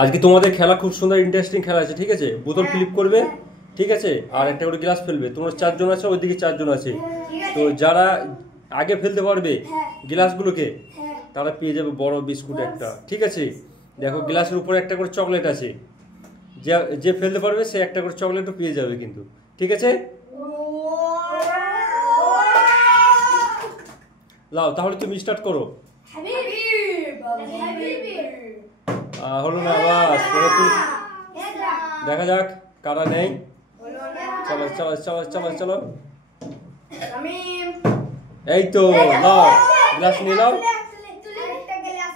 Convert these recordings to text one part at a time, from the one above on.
আজকে তোমাদের খেলা খুব সুন্দর ইন্টারেস্টিং খেলা আছে, ঠিক আছে? বোতল ফ্লিপ করবে, ঠিক আছে, আর একটা করে গ্লাস ফেলবে। তোমরা 4 জন আছে, ওইদিকে 4 জন আছে। তো যারা আগে ফেলতে পারবে গ্লাসগুলোকে, তারা পেয়ে যাবে বড় বিস্কুট একটা, ঠিক আছে? দেখো গ্লাসের উপরে একটা করে চকলেট আছে, যে যে ফেলতে পারবে সে একটা করে চকলেটও পেয়ে যাবে কিন্তু, ঠিক আছে? লাও, তাহলে তুমি স্টার্ট করো। হলো না, বাস দেখা যাক কারা নেই। চলো চলো চলো চলো চলো, এই তো নাও, গ্লাস নিয়ে নাও।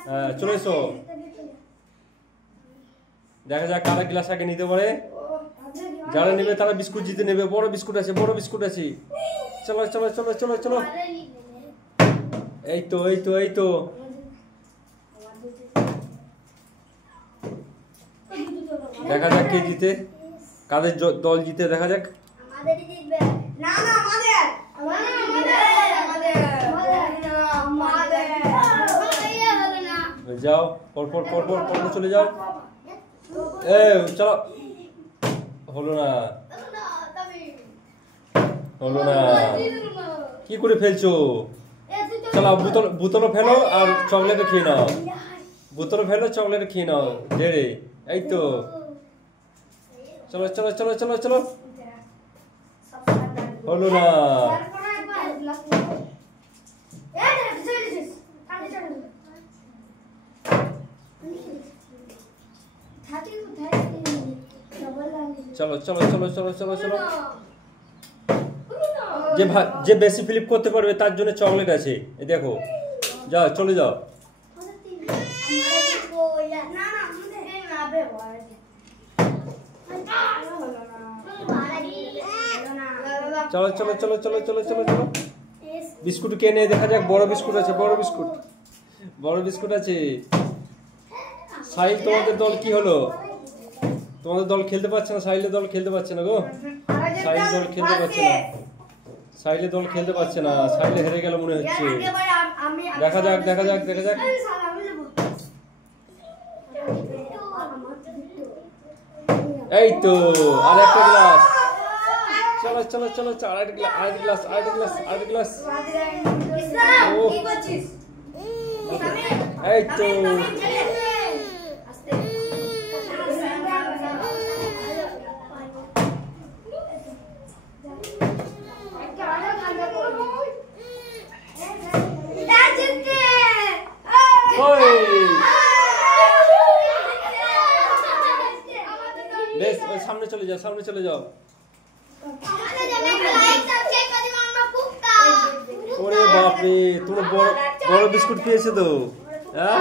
হ্যাঁ, চলে এসো। দেখা যাক কারা গ্লাস আগে নিতে পারে। যারা নেবে তারা বিস্কুট জিতে নেবে। বড় বিস্কুট আছে, বড় বিস্কুট আছে। চলো চলো চলো চলো চলো, এই তো এই তো এই তো। দেখা যাক কে জিতে, কাদের দল জিতে, দেখা যাক। যাও, পরপর পরপর পরপর চলে যাও। চলো, হলো না, হলো না। কি করে ফেলছো? চলো, বোতলও ফেলো আর চকলেটও খেয়ে নাও। বোতলও ফেলো, চকলেটও খেয়ে নাও, দেড়ে। এই তো, চলো চলো চলো চলো চলো, হলো না। চলো চলো চলো চলো চলো চলো, যে বেশি ফ্লিপ করতে পারবে তার জন্য চকলেট আছে, এই দেখো। যাও, চলে যাও। চলো চলো চলো চলো চলো চলো চলো, বিস্কুট কে নেই দেখা যাক। বড় বিস্কুট আছে, বড় বিস্কুট, বড় বিস্কুট আছে। সাহিল, তোমাদের দল কি হলো? তোমাদের দল খেলতে পারছে না, সাহিলের দল খেলতে পারছে না গো। সাহিল দল খেলতে পারছে না, সাহিলের দল খেলতে পারছে না। সাহিলে হেরে গেল মনে হচ্ছে। দেখা যাক দেখা যাক দেখা যাক। এই তো, আর একটা গ্লাস। চলো চলো চলো, আরেকটা গ্লাস, আরেকটা গ্লাস, আরেকটা গ্লাস। এই তো, বেশ, ওই সামনে চলে যাও, সামনে চলে যাও। ওরে বাপরে, তোমরা বড় বড় বিস্কুট পেয়েছো তো, হ্যাঁ?